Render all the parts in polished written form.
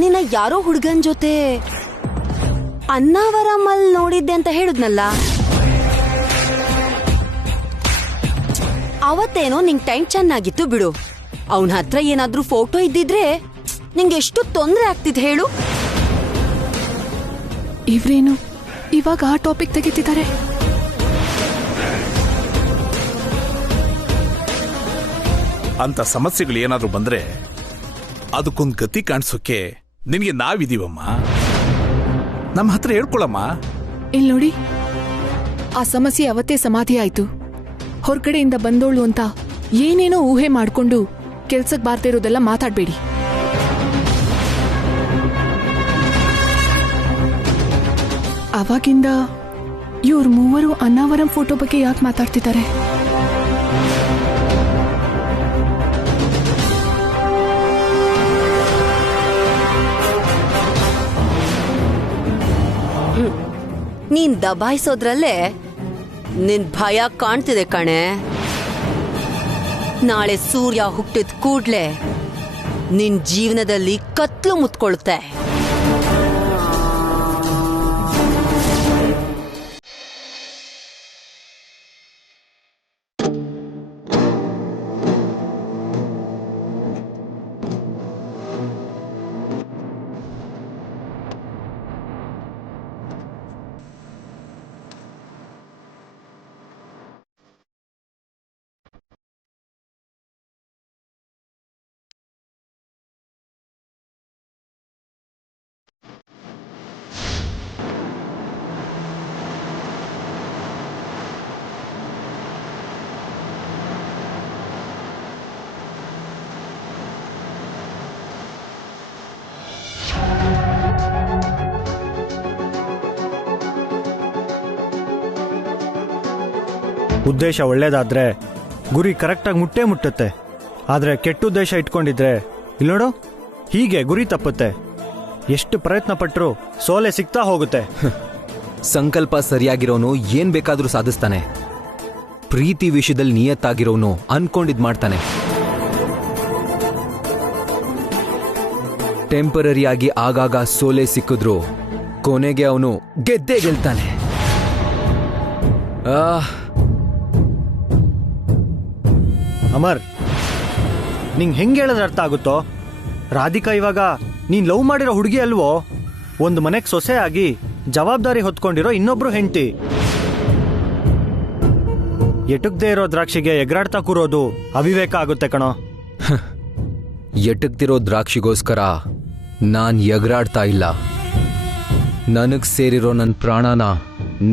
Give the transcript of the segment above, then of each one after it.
ನಿನ್ನ ಯಾರೋ ಹುಡುಗನ್ ಜೊತೆ ಅನ್ನಾವರಮಲ್ ನೋಡಿದ್ದೆ ಅಂತ ಹೇಳಿದ್ನಲ್ಲ, ಅವತ್ತೇನೋ ನಿಂಗ್ ಟೈಮ್ ಚೆನ್ನಾಗಿತ್ತು ಬಿಡು. ಅವನ ಹತ್ರ ಏನಾದ್ರೂ ಫೋಟೋ ಇದ್ದಿದ್ರೆ ನಿಂಗೆ ಎಷ್ಟು ತೊಂದರೆ ಆಗ್ತಿದ್ ಹೇಳು. ಇವ್ರೇನು ಇವಾಗ ಆ ಟಾಪಿಕ್ ತೆಗಿತಿದ್ದಾರೆ? ಅಂತ ಸಮಸ್ಯೆಗಳು ಏನಾದ್ರೂ ಬಂದ್ರೆ ಅದಕ್ಕೊಂದು ಗತಿ ಕಾಣಿಸೋಕೆ ನಿನಗೆ ನಾವಿದೀವಮ್ಮ. ನಮ್ಮ ಹತ್ರ ಹೇಳ್ಕೊಳಮ್ಮ. ಇಲ್ಲಿ ನೋಡಿ, ಆ ಸಮಸ್ಯೆ ಅವತ್ತೇ ಸಮಾಧಿ ಆಯ್ತು. ಹೊರಗಡೆಯಿಂದ ಬಂದೋಳು ಅಂತ ಏನೇನೋ ಊಹೆ ಮಾಡ್ಕೊಂಡು ಕೆಲ್ಸಕ್ಕೆ ಬಾರ್ದೇ ಇರೋದೆಲ್ಲ ಮಾತಾಡ್ಬೇಡಿ. ಅವಾಗಿಂದ ಇವ್ರು ಮೂವರು ಅನ್ನಾವರಂ ಫೋಟೋ ಬಗ್ಗೆ ಯಾಕೆ ಮಾತಾಡ್ತಿದ್ದಾರೆ? ನೀನ್ ದಬಾಯಿಸೋದ್ರಲ್ಲೇ ನಿನ್ ಭಯ ಕಾಣ್ತಿದೆ ಕಣೆ. ನಾಳೆ ಸೂರ್ಯ ಹುಟ್ಟಿದ ಕೂಡ್ಲೆ ನಿನ್ ಜೀವನದಲ್ಲಿ ಕತ್ಲು ಮುತ್ಕೊಳುತ್ತೆ. ಉದ್ದೇಶ ಒಳ್ಳೇದಾದ್ರೆ ಗುರಿ ಕರೆಕ್ಟಾಗಿ ಮುಟ್ಟುತ್ತೆ. ಆದರೆ ಕೆಟ್ಟ ಉದ್ದೇಶ ಇಟ್ಕೊಂಡಿದ್ರೆ ಇಲ್ಲೋಡು, ಹೀಗೆ ಗುರಿ ತಪ್ಪುತ್ತೆ. ಎಷ್ಟು ಪ್ರಯತ್ನ ಪಟ್ಟರೂ ಸೋಲೆ ಸಿಗ್ತಾ ಹೋಗುತ್ತೆ. ಸಂಕಲ್ಪ ಸರಿಯಾಗಿರೋನು ಏನ್ ಬೇಕಾದ್ರೂ ಸಾಧಿಸ್ತಾನೆ. ಪ್ರೀತಿ ವಿಷಯದಲ್ಲಿ ನಿಯತ್ತಾಗಿರೋನು ಅನ್ಕೊಂಡಿದ್ ಮಾಡ್ತಾನೆ. ಟೆಂಪರರಿಯಾಗಿ ಆಗಾಗ ಸೋಲೆ ಸಿಕ್ಕಿದ್ರು ಕೊನೆಗೆ ಅವನು ಗೆದ್ದೇ ಗೆಲ್ತಾನೆ. ಅಮರ್, ನಿಂಗೆ ಹೆಂಗೆ ಹೇಳಿದ್ರೆ ಅರ್ಥ ಆಗುತ್ತೋ? ರಾಧಿಕಾ ಇವಾಗ ನೀನ್ ಲವ್ ಮಾಡಿರೋ ಹುಡುಗಿ ಅಲ್ವೋ? ಒಂದು ಮನೆಗೆ ಸೊಸೆ ಆಗಿ ಜವಾಬ್ದಾರಿ ಹೊತ್ಕೊಂಡಿರೋ ಇನ್ನೊಬ್ರು ಹೆಂಡತಿ. ಎಟುಕ್ದೇ ಇರೋ ದ್ರಾಕ್ಷಿಗೆ ಎಗರಾಡ್ತಾ ಕೂರೋದು ಅವಿವೇಕ ಆಗುತ್ತೆ ಕಣೋ. ಎಟಕ್ತಿರೋ ದ್ರಾಕ್ಷಿಗೋಸ್ಕರ ನಾನ್ ಎಗರಾಡ್ತಾ ಇಲ್ಲ. ನನಗ್ ಸೇರಿರೋ ನನ್ನ ಪ್ರಾಣನ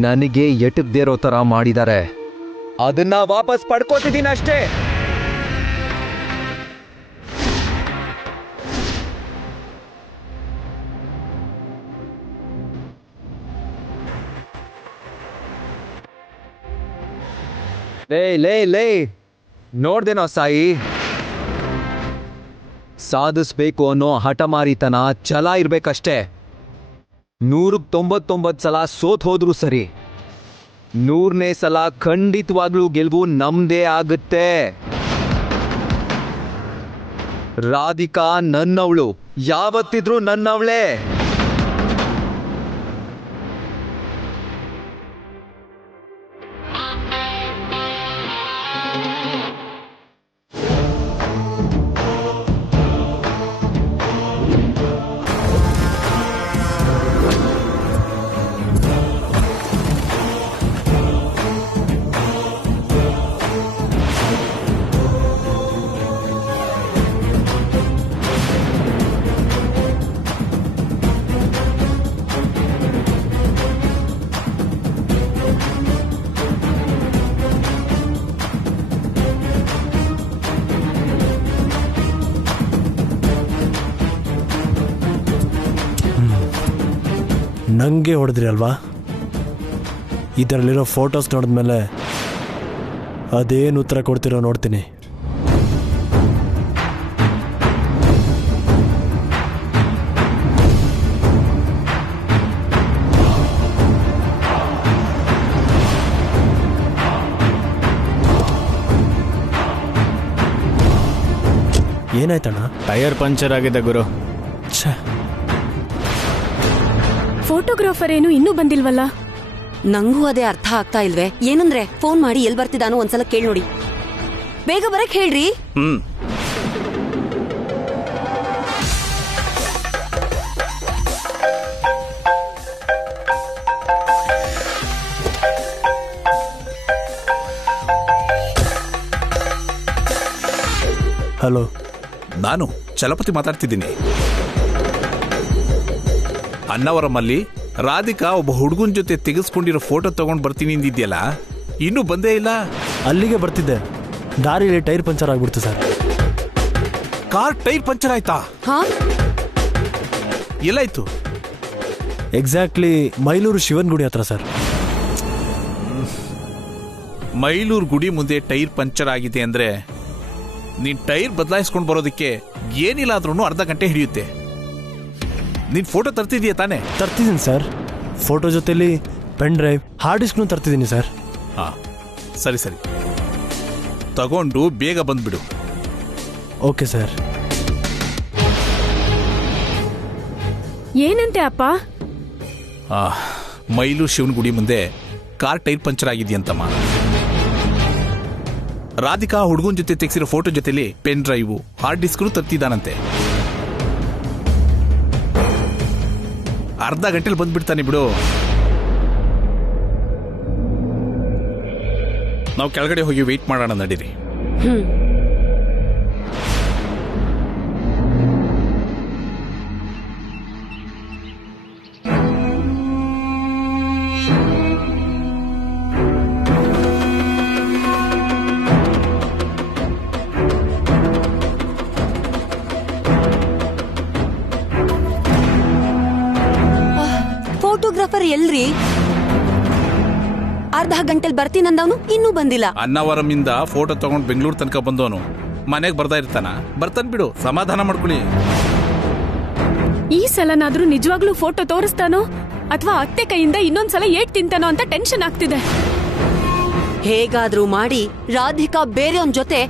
ನನಗೆ ಎಟಕ್ದೇ ಇರೋ ತರ ಮಾಡಿದ್ದಾರೆ. ಅದನ್ನ ವಾಪಸ್ ಪಡ್ಕೋತಿದ್ದೀನಿ ಅಷ್ಟೇ. ಲೇ ನೋಡ್ದೇನೋ ಸಾಯಿ, ಸಾಧಿಸ್ಬೇಕು ಅನ್ನೋ ಹಠಮಾರಿತನ ಛಲ ಇರ್ಬೇಕಷ್ಟೇ. 199 ಸಲ ಸೋತ್ ಹೋದ್ರು ಸರಿ, 100ನೇ ಸಲ ಖಂಡಿತವಾಗ್ಲೂ ಗೆಲುವು ನಮ್ದೇ ಆಗುತ್ತೆ. ರಾಧಿಕಾ ನನ್ನವಳು, ಯಾವತ್ತಿದ್ರೂ ನನ್ನವಳೇ. ನಂಗೆ ಹೊಡೆದ್ರಿ ಅಲ್ವಾ? ಇದರಲ್ಲಿರೋ ಫೋಟೋಸ್ ನೋಡಿದ್ಮೇಲೆ ಅದೇನು ಉತ್ತರ ಕೊಡ್ತಿರೋ ನೋಡ್ತೀನಿ. ಏನಾಯ್ತಣ್ಣ? ಟೈರ್ ಪಂಚರ್ ಆಗಿದೆ ಗುರು. ಫೋಟೋಗ್ರಾಫರ್ ಏನು ಇನ್ನೂ ಬಂದಿಲ್ವಲ್ಲ? ನಂಗೂ ಅದೇ ಅರ್ಥ ಆಗ್ತಾ ಇಲ್ವೇ. ಏನಂದ್ರೆ ಫೋನ್ ಮಾಡಿ ಎಲ್ ಬರ್ತಿದ್ದಾನೋ ಒಂದ್ಸಲ ಕೇಳಿ ನೋಡಿ. ಬೇಗ ಬರಕ್ ಹೇಳ್ರಿ. ಹಲೋ, ನಾನು ಚಲಪತಿ ಮಾತಾಡ್ತಿದ್ದೀನಿ. ಅನ್ನವರಮಲ್ಲಿ ರಾಧಿಕಾ ಒಬ್ಬ ಹುಡುಗನ ಜೊತೆ ತೆಗೆಸ್ಕೊಂಡಿರೋ ಫೋಟೋ ತಗೊಂಡ್ ಬರ್ತೀನಿ ಅಂದಿದ್ಯಲ್ಲ, ಇನ್ನೂ ಬಂದೇ ಇಲ್ಲ. ಅಲ್ಲಿಗೆ ಬರ್ತಿದ್ದೆ, ದಾರಿಲಿ ಟೈರ್ ಪಂಚರ್ ಆಗ್ಬಿಡ್ತು ಸರ್. ಕಾರ್ ಟೈರ್ ಪಂಚರ್ ಆಯ್ತಾ? ಹಾ, ಎಲ್ಲಾಯ್ತು? ಎಕ್ಸಾಕ್ಟ್ಲಿ ಮೈಲೂರು ಶಿವನ್ ಗುಡಿ ಹತ್ರ ಸರ್. ಮೈಲೂರು ಗುಡಿ ಮುಂದೆ ಟೈರ್ ಪಂಚರ್ ಆಗಿದೆ ಅಂದ್ರೆ ನೀನ್ ಟೈರ್ ಬದಲಾಯಿಸ್ಕೊಂಡು ಬರೋದಕ್ಕೆ ಏನಿಲ್ಲ ಆದ್ರೂ ಅರ್ಧ ಗಂಟೆ ಹಿಡಿಯುತ್ತೆ. ನೀನ್ ಫೋಟೋ ತರ್ತಿದೀಯ ತಾನೆ? ತರ್ತಿದ್ದೀನಿ ಸರ್. ಫೋಟೋ ಜೊತೆಲಿ ಪೆನ್ ಡ್ರೈವ್, ಹಾರ್ಡ್ ಡಿಸ್ಕ್ನು ತರ್ತಿದ್ದೀನಿ ಸರ್. ಹಾ, ಸರಿ ಸರಿ, ತಗೊಂಡು ಬೇಗ ಬಂದ್ಬಿಡು. Okay sir. ಏನಂತೆ ಅಪ್ಪ? ಮೈಲೂರು ಶಿವನ್ ಗುಡಿ ಮುಂದೆ ಕಾರ್ ಟೈರ್ ಪಂಚರ್ ಆಗಿದೆಯಂತಮ್ಮ. ರಾಧಿಕಾ ಹುಡುಗನ ಜೊತೆ ತೆಗೆಸಿರೋ ಫೋಟೋ ಜೊತೆಲಿ ಪೆನ್ ಡ್ರೈವ್, ಹಾರ್ಡ್ ಡಿಸ್ಕ್ನು ತರ್ತಿದ್ದಾನಂತೆ. ಅರ್ಧ ಗಂಟೆಲಿ ಬಂದ್ಬಿಡ್ತಾನೆ ಬಿಡು. ನಾವು ಕೆಳಗಡೆ ಹೋಗಿ ವೆಯ್ಟ್ ಮಾಡೋಣ, ನಡೀರಿ. ಫೋಟೋಗ್ರಾಫರ್ ಎಲ್ರಿ? ಅರ್ಧ ಗಂಟೆಲ್ ಬರ್ತೀನಂದವನು ಇನ್ನೂ ಬಂದಿಲ್ಲ. ಅನ್ನವರಮಿಂದ ಫೋಟೋ ತಗೊಂಡು ಬೆಂಗಳೂರು ತನಕ ಬಂದವನು ಮನೆಗೆ ಬರ್ತಾ ಇರ್ತಾನ. ಬರ್ತಾನ ಬಿಡು, ಸಮಾಧಾನ ಮಾಡ್ಕೊಳ್ಳಿ. ಈ ಸಲನಾದ್ರೂ ನಿಜವಾಗ್ಲೂ ಫೋಟೋ ತೋರಿಸ್ತಾನೋ ಅಥವಾ ಅತ್ತೆ ಕೈಯಿಂದ ಇನ್ನೊಂದ್ಸಲ ಏಟ್ ತಿಂತಾನೋ ಅಂತ ಟೆನ್ಷನ್ ಆಗ್ತಿದೆ. ಹೇಗಾದ್ರೂ ಮಾಡಿ ರಾಧಿಕಾ ಬೇರೆಯವನ್ ಜೊತೆ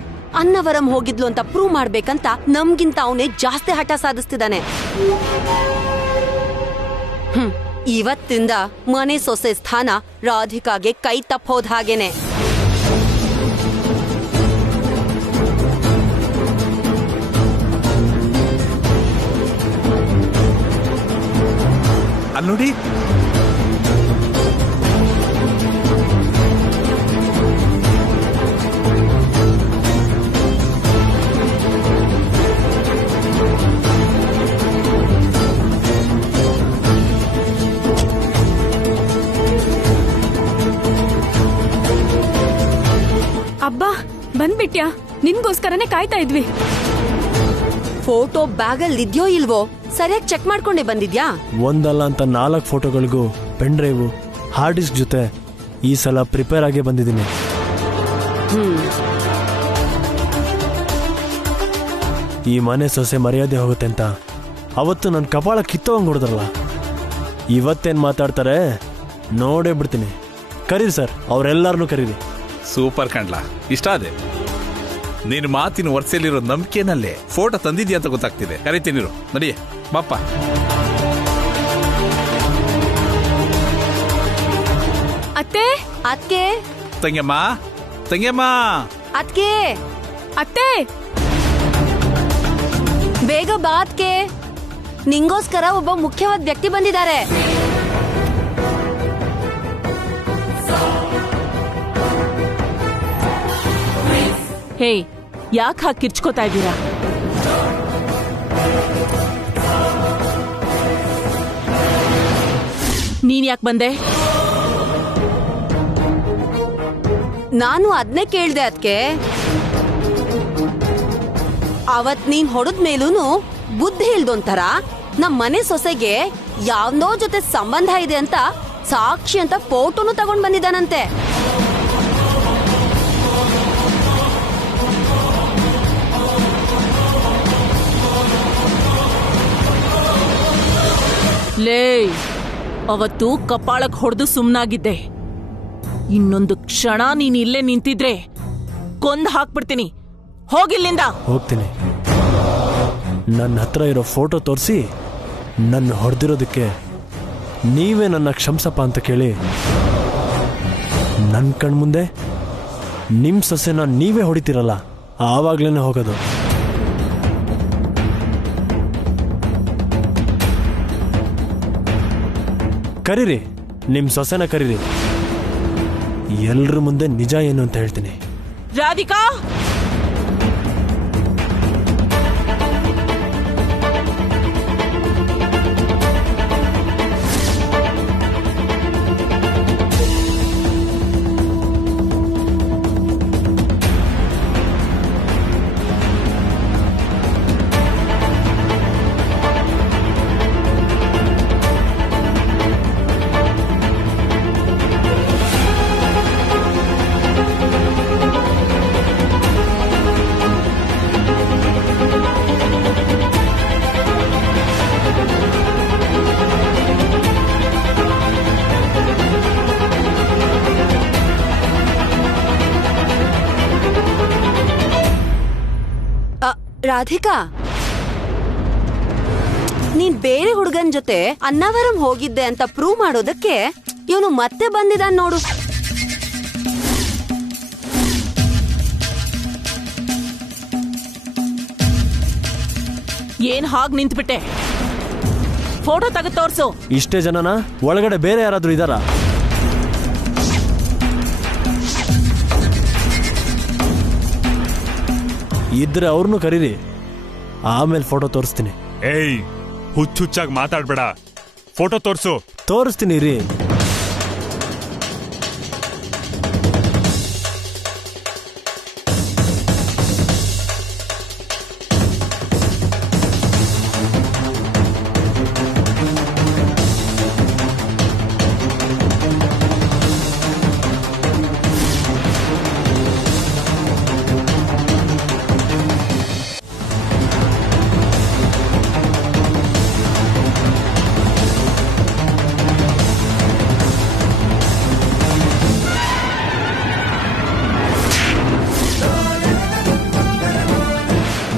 ಅನ್ನವರಂ ಹೋಗಿದ್ಲು ಅಂತ ಪ್ರೂವ್ ಮಾಡ್ಬೇಕಂತ ನಮ್ಗಿಂತ ಅವನೇ ಜಾಸ್ತಿ ಹಠ ಸಾಧಿಸ್ತಿದ್ದಾನೆ. ಇವತ್ತಿಂದ ಮನೆ ಸೊಸೆ ಸ್ಥಾನ ರಾಧಿಕಾಗೆ ಕೈ ತಪ್ಪೋದ್ ಹಾಗೇನೆ. ಅಲ್ಲಿ ನೋಡಿ, ಅಬ್ಬಾ ಬಂದ್ಬಿಟ್ಯಾ? ನಿನ್ಗೋಸ್ಕರನೇ ಕಾಯ್ತಾ ಇದ್ವಿ. ಫೋಟೋ ಬ್ಯಾಗಲ್ಲಿ ಇದ್ಯೋ ಇಲ್ವೋ ಸರಿಯಾಗಿ ಚೆಕ್ ಮಾಡ್ಕೊಂಡೇ ಬಂದಿದ್ಯಾ? ಒಂದಲ್ಲ ಅಂತ 4 ಫೋಟೋಗಳಿಗೂ ಪೆನ್ ಡ್ರೈವ್, ಹಾರ್ಡ್ ಡಿಸ್ಕ್ ಜೊತೆ ಈ ಸಲ ಪ್ರಿಪೇರ್ ಆಗೇ ಬಂದಿದ್ದೀನಿ. ಈ ಮನೆ ಸೊಸೆ ಮರ್ಯಾದೆ ಹೋಗುತ್ತೆ ಅಂತ ಅವತ್ತು ನನ್ನ ಕಪಾಳ ಕಿತ್ತೋಂಗ್ ಹೊಡೆದ್ರಲ್ಲ, ಇವತ್ತೇನು ಮಾತಾಡ್ತಾರೆ ನೋಡೇ ಬಿಡ್ತೀನಿ. ಕರೀರಿ ಸರ್, ಅವರೆಲ್ಲರನ್ನೂ ಕರೀರಿ. ಸೂಪರ್ ಕಂಡ್ಲಾ, ಇಷ್ಟ ಅದೇ. ನಿನ್ನ ಮಾತಿನ ವರ್ಷಲಿರೋ ನಂಬಿಕೆನಲ್ಲೇ ಫೋಟೋ ತಂದಿದ್ಯಾ ಅಂತ ಗೊತ್ತಾಗ್ತಿದೆ. ಕರಿತೀನಿರು, ನಡಿಯೇ ಬಾಪ್ಪ. ಅತ್ತೆ, ಅದ್ಕೆ ತಂಗ್ಯಮ್ಮ, ತಂಗ್ಯಮ್ಮ, ಅದ್ಕೆ ಅತ್ತೆ, ಬೇಗ ಬಾ ಅದ್ಕೆ. ನಿಂಗೋಸ್ಕರ ಒಬ್ಬ ಮುಖ್ಯವಾದ ವ್ಯಕ್ತಿ ಬಂದಿದ್ದಾರೆ. ಹೇ, ಯಾಕೆ ಹಾಕಿ ಕಿರ್ಚ್ಕೋತಾ ಇದ್ದೀರಾ? ನೀನ್ ಯಾಕೆ ಬಂದೆ? ನಾನು ಅದ್ನೇ ಕೇಳ್ದೆ ಅದ್ಕೆ. ಅವತ್ ನೀನ್ ಹೊಡೆದ ಮೇಲೂನು ಬುದ್ಧಿ ಇಲ್ದೊಂಥರ ನಮ್ ಮನೆ ಸೊಸೆಗೆ ಯಾವ್ದೋ ಜೊತೆ ಸಂಬಂಧ ಇದೆ ಅಂತ ಸಾಕ್ಷಿ ಅಂತ ಫೋಟೋನು ತಗೊಂಡ್ ಬಂದಿದ್ದಾನಂತೆ. ಲೇ, ಅವತ್ತು ಕಪಾಳಕ್ ಹೊಡೆದು ಸುಮ್ನಾಗಿದ್ದೆ. ಇನ್ನೊಂದು ಕ್ಷಣ ನೀನ್ ಇಲ್ಲೇ ನಿಂತಿದ್ರೆ ಕೊಂದ್ ಹಾಕ್ಬಿಡ್ತೀನಿ. ಹೋಗಿಲ್ಲಿಂದ. ಹೋಗ್ತೀನಿ. ನನ್ನ ಹತ್ರ ಇರೋ ಫೋಟೋ ತೋರಿಸಿ ನನ್ನ ಹೊಡೆದಿರೋದಕ್ಕೆ ನೀವೇ ನನ್ನ ಕ್ಷಮಿಸಪ್ಪ ಅಂತ ಕೇಳಿ ನನ್ನ ಕಣ್ಮುಂದೆ ನಿಮ್ಮ ಸೊಸೆನ ನೀವೇ ಹೊಡಿತೀರಲ್ಲ, ಆವಾಗ್ಲೇ ಹೋಗೋದು. ಕರೀರಿ, ನಿಮ್ಮ ಸೊಸೆನ ಕರೀರಿ. ಎಲ್ರ ಮುಂದೆ ನಿಜ ಏನು ಅಂತ ಹೇಳ್ತೀನಿ. ರಾಧಿಕಾ, ರಾಧಿಕಾ, ನೀನ್ ಬೇರೆ ಹುಡುಗನ್ ಜೊತೆ ಅನ್ನವರಂ ಹೋಗಿದ್ದೆ ಅಂತ ಪ್ರೂವ್ ಮಾಡೋದಕ್ಕೆ ಇವನು ಮತ್ತೆ ಬಂದಿದ್ದಾನ್ ನೋಡು. ಏನ್ ಹಾಗ್ ನಿಂತ್ಬಿಟ್ಟೆ? ಫೋಟೋ ತೆಗೆದು ತೋರ್ಸು. ಇಷ್ಟೇ ಜನನ? ಒಳಗಡೆ ಬೇರೆ ಯಾರಾದ್ರೂ ಇದ್ದಾರಾ? ಇದ್ರೆ ಅವ್ರನ್ನೂ ಕರೀರಿ, ಆಮೇಲೆ ಫೋಟೋ ತೋರಿಸ್ತೀನಿ. ಏಯ್, ಹುಚ್ಚಾಗಿ ಮಾತಾಡ್ಬೇಡ. ಫೋಟೋ ತೋರ್ಸು. ತೋರಿಸ್ತೀನಿ ರೀ.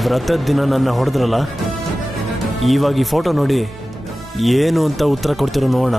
ವ್ರತದ ದಿನ ನನ್ನ ಹೊಡೆದ್ರಲ್ಲ, ಇವಾಗ ಈ ಫೋಟೋ ನೋಡಿ ಏನು ಅಂತ ಉತ್ತರ ಕೊಡ್ತಿರೋ ನೋಡೋಣ.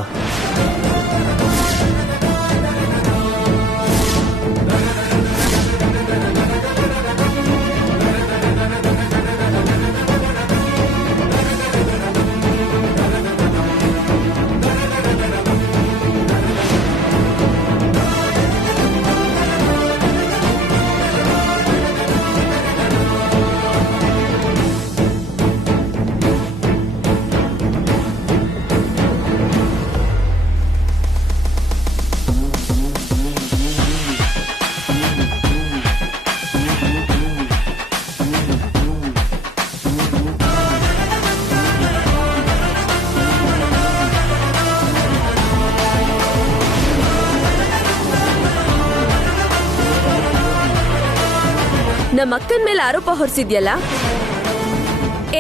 ನಮ್ಮ ಅಕ್ಕನ ಮೇಲೆ ಆರೋಪ ಹೊರಿಸಿದ್ಯಲ್ಲ,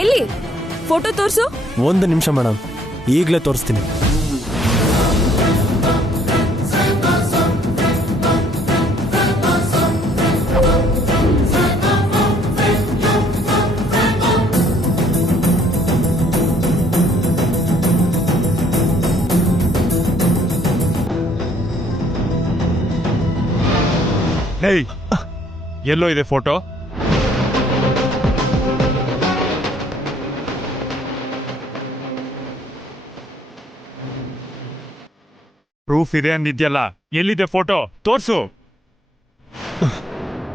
ಎಲ್ಲಿ ಫೋಟೋ ತೋರ್ಸು. ಒಂದು ನಿಮಿಷ ಮೇಡಮ್, ಈಗಲೇ ತೋರಿಸ್ತೀನಿ. ಹೇಯ್, ಎಲ್ಲೋ ಇದೆ ಫೋಟೋ? ಪ್ರೂಫ್ ಇದೆ ಅಂದಿದ್ಯಲ್ಲ, ಎಲ್ಲಿದೆ ಫೋಟೋ? ತೋರ್ಸು.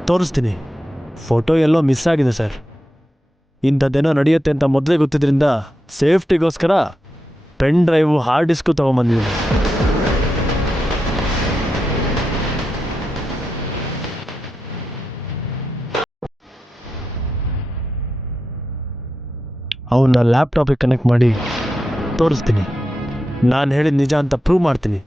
ತೋರಿಸ್ತೀನಿ. ಫೋಟೋ ಎಲ್ಲೋ ಮಿಸ್ ಆಗಿದೆ ಸರ್. ಇಂಥದ್ದೇನೋ ನಡೆಯುತ್ತೆ ಅಂತ ಮೊದಲೇ ಗೊತ್ತಿದ್ರಿಂದ ಸೇಫ್ಟಿಗೋಸ್ಕರ ಪೆನ್ ಡ್ರೈವು, ಹಾರ್ಡ್ ಡಿಸ್ಕು ತೊಗೊಂಬಂದಿದ್ದೀನಿ. ಅವನ್ನ ಲ್ಯಾಪ್ಟಾಪಿಗೆ ಕನೆಕ್ಟ್ ಮಾಡಿ ತೋರಿಸ್ತೀನಿ. ನಾನು ಹೇಳಿದ ನಿಜ ಅಂತ ಪ್ರೂವ್ ಮಾಡ್ತೀನಿ.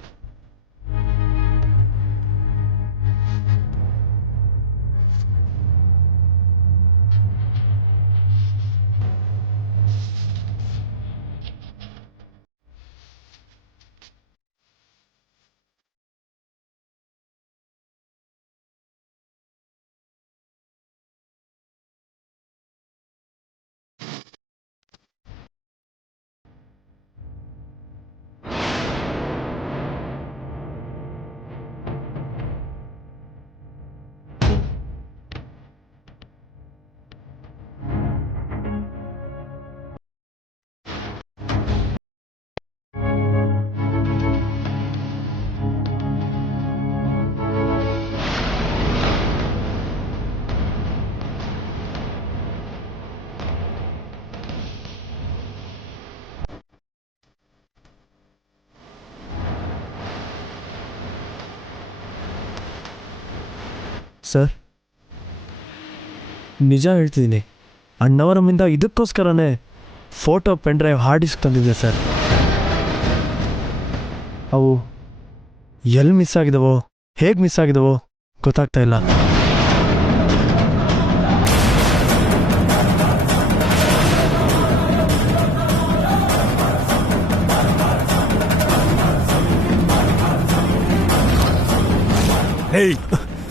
ಸರ್, ನಿಜ ಹೇಳ್ತಿದ್ದೀನಿ, ಅಣ್ಣವರಮ್ಮಿಂದ ಇದಕ್ಕೋಸ್ಕರನೇ photo pen drive hard disk ತಂದಿದ್ದೆ ಸರ್. ಅವು ಎಲ್ಲಿ ಮಿಸ್ ಆಗಿದವೋ, ಹೇಗೆ ಮಿಸ್ ಆಗಿದವೋ ಗೊತ್ತಾಗ್ತಾ ಇಲ್ಲ. ಹೇಯ್,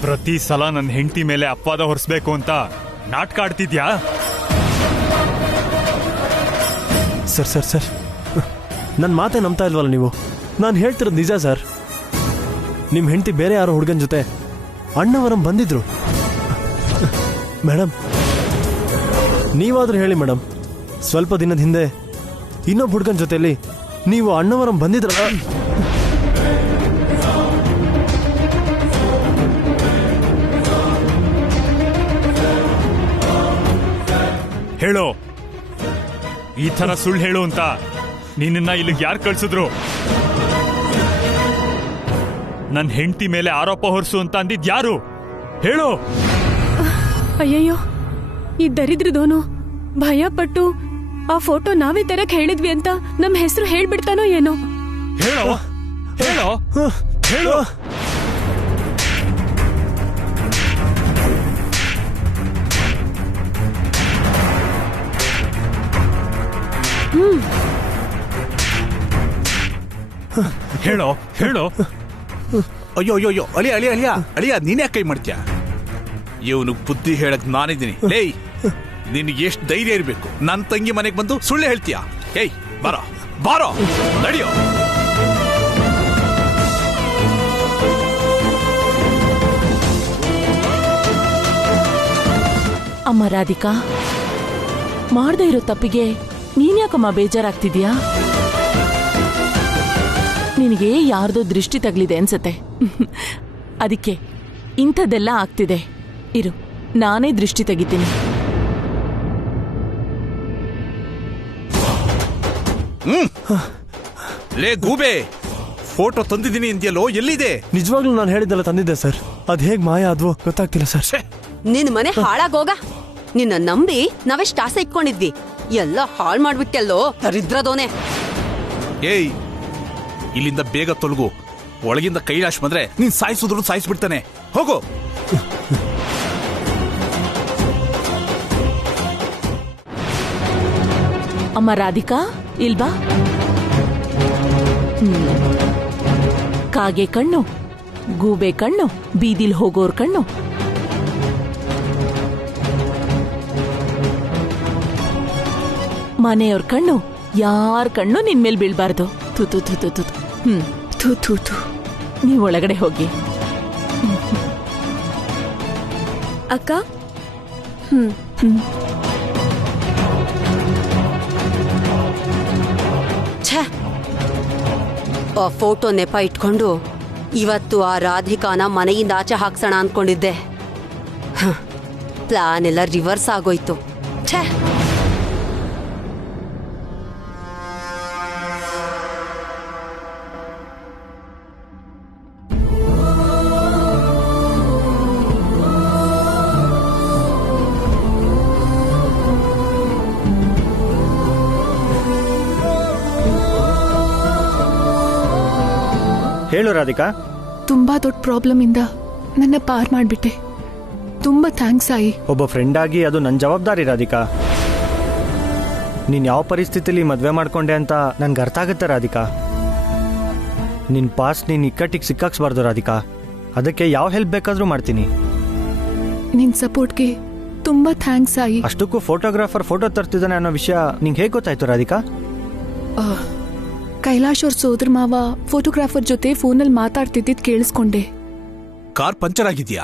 ಪ್ರತಿ ಸಲ ನನ್ನ ಹೆಂಡತಿ ಮೇಲೆ ಅಪವಾದ ಹೊರಿಸ್ಬೇಕು ಅಂತ ನಾಟಕ ಆಡ್ತಿದ್ಯಾ? ಸರ್ ಸರ್ ಸರ್, ನನ್ನ ಮಾತೇ ನಂಬ್ತಾ ಇಲ್ವಲ್ಲ ನೀವು? ನಾನು ಹೇಳ್ತಿರೋದು ನಿಜ ಸರ್. ನಿಮ್ಮ ಹೆಂಡತಿ ಬೇರೆ ಯಾರೋ ಹುಡುಗನ ಜೊತೆ ಅಣ್ಣವರಂ ಬಂದಿದ್ರು. ಮೇಡಮ್, ನೀವಾದರೂ ಹೇಳಿ ಮೇಡಮ್, ಸ್ವಲ್ಪ ದಿನದ ಹಿಂದೆ ಇನ್ನೊಬ್ಬ ಹುಡುಗನ ಜೊತೆಯಲ್ಲಿ ನೀವು ಅಣ್ಣವರಂ ಬಂದಿದ್ರಲ್ಲ? ಹೇಳೋ, ಈ ತರ ಸುಳ್ಳು ಹೇಳು ಅಂತ ನಿನ್ನ ಇಲ್ಲಿಗೆ ಯಾರು ಕಳ್ಸಿದ್ರು? ನನ್ನ ಹೆಂಡತಿ ಮೇಲೆ ಆರೋಪ ಹೊರಿಸು ಅಂತ ಅಂದಿದ್ ಯಾರು? ಹೇಳು. ಅಯ್ಯಯ್ಯೋ, ಈ ದರಿದ್ರದೋನು ಭಯ ಪಟ್ಟು ಆ ಫೋಟೋ ನಾವೇ ತರಕ್ ಹೇಳಿದ್ವಿ ಅಂತ ನಮ್ ಹೆಸರು ಹೇಳ್ಬಿಡ್ತಾನೋ ಏನೋ. ಹೇಳೋ ಹೇಳೋ ಹೇಳೋ. ಹೇಳೋ ಹೇಳೋ. ಅಯ್ಯೋ ಅಯ್ಯೋ ಅಯ್ಯೋ, ಅಳಿಯ ಅಳಿಯ ಅಳಿಯ ಅಳಿಯ, ನೀನೇ ಕೈ ಮಾಡ್ತೀಯ? ಇವನು ಬುದ್ಧಿ ಹೇಳಕ್ ನಾನಿದ್ದೀನಿ. ಲೇಯ್, ನಿನ್ಗೆ ಎಷ್ಟು ಧೈರ್ಯ ಇರಬೇಕು ನನ್ನ ತಂಗಿ ಮನೆಗೆ ಬಂದು ಸುಳ್ಳು ಹೇಳ್ತೀಯ? ಏಯ್, ಬಾರೋ ಬಾರೋ, ನಡಿಯೋ. ಅಮ್ಮ ರಾಧಿಕಾ, ಮಾಡದೇ ಇರೋ ತಪ್ಪಿಗೆ ನೀನ್ಯಾಕಮ್ಮ ಬೇಜಾರಾಗ್ತಿದ್ಯಾ? ನಿನಗೆ ಯಾರ್ದೋ ದೃಷ್ಟಿ ತಗಲಿದೆ ಅನ್ಸತ್ತೆ. ಅದಕ್ಕೆ ಇಂಥದ್ದೆಲ್ಲ ಆಗ್ತಿದೆ. ಇರು, ನಾನೇ ದೃಷ್ಟಿ ತೆಗಿತೀನಿ. ಲೇ ಗೂಬೆ, ಫೋಟೋ ತಂದಿದ್ದೀನಿ ಅಂದ್ಯಲ್ಲೋ, ಎಲ್ಲಿದೆ? ನಿಜವಾಗ್ಲೂ ನಾನು ಹೇಳಿದ್ದೆಲ್ಲ ತಂದಿದ್ದೆ ಸರ್. ಅದು ಹೇಗೆ ಮಾಯ ಆದ್ವೋ ಗೊತ್ತಾಗ್ತಿಲ್ಲ ಸರ್. ನಿನ್ ಮನೆ ಹಾಳಾಗೋಗ. ನಿನ್ನ ನಂಬಿ ನಾವೆಷ್ಟು ಆಸೆ ಇಟ್ಕೊಂಡಿದ್ವಿ, ಎಲ್ಲ ಹಾಳು ಮಾಡ್ಬಿಟ್ಟೆಲ್ಲೋ ದರಿದ್ರದೋನೆ. ಏಯ್, ಇಲ್ಲಿಂದ ಬೇಗ ತೊಲಗು. ಒಳಗಿಂದ ಕೈಲಾಶ್ ಬಂದ್ರೆ ನೀನ್ ಸಾಯಿಸಿದ್ರು ಸಾಯಿಸ್ಬಿಡ್ತಾನೆ. ಹೋಗು. ಅಮ್ಮ ರಾಧಿಕಾ, ಇಲ್ಬಾ. ಕಾಗೆ ಕಣ್ಣು, ಗೂಬೆ ಕಣ್ಣು, ಬೀದಿಲ್ ಹೋಗೋರ್ ಕಣ್ಣು. ಮನೆಯವ್ರ ಕಣ್ಣು, ಯಾರ ಕಣ್ಣು ನಿನ್ ಮೇಲ್ ಬೀಳ್ಬಾರ್ದು. ತುತು ತುತು ತುತು. ಥೂ ಥೂ ಥೂ. ನೀವ್ ಒಳಗಡೆ ಹೋಗಿ. ಅಕ್ಕ, ಛೇ, ಆ ಫೋಟೋ ನೆಪ ಇಟ್ಕೊಂಡು ಇವತ್ತು ಆ ರಾಧಿಕಾನ ಮನೆಯಿಂದ ಆಚೆ ಹಾಕ್ಸೋಣ ಅನ್ಕೊಂಡಿದ್ದೆ. ಪ್ಲಾನ್ ಎಲ್ಲ ರಿವರ್ಸ್ ಆಗೋಯ್ತು. ಛೇ. ಹೇಳು ರಾಧಿಕಾ. ತುಂಬಾ ದೊಡ್ಡ ಪ್ರಾಬ್ಲಮ್ ಇಂದ ನನ್ನ ಪಾರ್ ಮಾಡ್ಬಿಟ್ಟೆ. ತುಂಬಾ ಥ್ಯಾಂಕ್ಸ್ ಆಯಿ. ಒಬ್ಬ ಫ್ರೆಂಡ್ ಆಗಿ ಅದು ನನ್ನ ಜವಾಬ್ದಾರಿ ರಾಧಿಕಾ. ನೀನ್ ಯಾವ ಪರಿಸ್ಥಿತಿಲಿ ಮದ್ವೆ ಮಾಡ್ಕೊಂಡೆ ಅಂತ ನನ್ಗೆ ಅರ್ಥ ಆಗುತ್ತೆ ರಾಧಿಕಾ. ನಿನ್ ಪಾಸ್ ನೀನ್ ಇಕ್ಕಟ್ಟಿಗೆ ಸಿಕ್ಕಾಕ್ಸ್ಬಾರ್ದು ರಾಧಿಕಾ. ಅದಕ್ಕೆ ಯಾವ ಹೆಲ್ಪ್ ಬೇಕಾದ್ರೂ ಮಾಡ್ತೀನಿ. ನಿನ್ ಸಪೋರ್ಟ್ಗೆ ತುಂಬಾ ಥ್ಯಾಂಕ್ಸ್ ಆಯಿ. ಅಷ್ಟಕ್ಕೂ ಫೋಟೋಗ್ರಾಫರ್ ಫೋಟೋ ತರ್ತಿದ್ದಾನೆ ಅನ್ನೋ ವಿಷಯ ನಿಂಗೆ ಹೇಗೆ ಗೊತ್ತಾಯ್ತು ರಾಧಿಕಾ? ಕೈಲಾಶ್ ಅವ್ರ ಸೋದರ ಮಾವ ಫೋಟೋಗ್ರಾಫರ್ ಜೊತೆ ಫೋನಲ್ಲಿ ಮಾತಾಡ್ತಿದ್ದಿದ್ ಕೇಳಿಸ್ಕೊಂಡೆ. ಕಾರ್ ಪಂಚರ್ ಆಗಿದ್ಯಾ?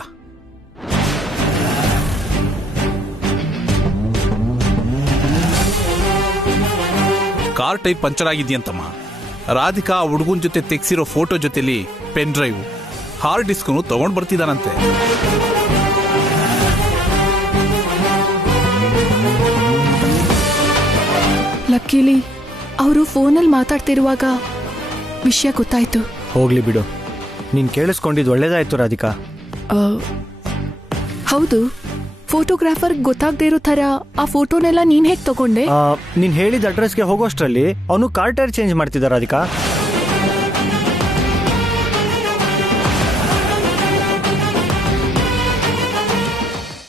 ಕಾರ್ ಟೈರ್ ಪಂಚರ್ ಆಗಿದ್ಯಂತಮ್ಮ. ರಾಧಿಕಾ ಆ ಹುಡುಗನ ಜೊತೆ ತೆಗ್ಸಿರೋ ಫೋಟೋ ಜೊತೆಲಿ ಪೆನ್ ಡ್ರೈವ್, ಹಾರ್ಡ್ ಡಿಸ್ಕ್ನು ತಗೊಂಡ್ ಬರ್ತಿದ್ದಾನಂತೆ. ಲಕ್ಕೀಲಿ ಅವರು ಫೋನಲ್ಲಿ ಮಾತಾಡ್ತಿರುವಾಗ ವಿಷಯ ಗೊತ್ತಾಯ್ತು. ಹೋಗ್ಲಿ ಬಿಡು, ನೀನ್ ಕೇಳಿಸ್ಕೊಂಡಿದ್ದು ಒಳ್ಳೇದಾಯ್ತು ರಾಧಿಕಾ. ಹೌದು, ಫೋಟೋಗ್ರಾಫರ್ ಗೊತ್ತಾಗದೇ ಇರೋ ತರ ಆ ಫೋಟೋನೆಲ್ಲ ನೀನ್ ಹೇಗ್ ತಗೊಂಡೆ? ನೀನ್ ಹೇಳಿದ ಅಡ್ರೆಸ್ಗೆ ಹೋಗೋಷ್ಟ್ರಲ್ಲಿ ಅವನು ಕಾರ್ ಟೈರ್ ಚೇಂಜ್ ಮಾಡ್ತಿದ್ದ ರಾಧಿಕಾ.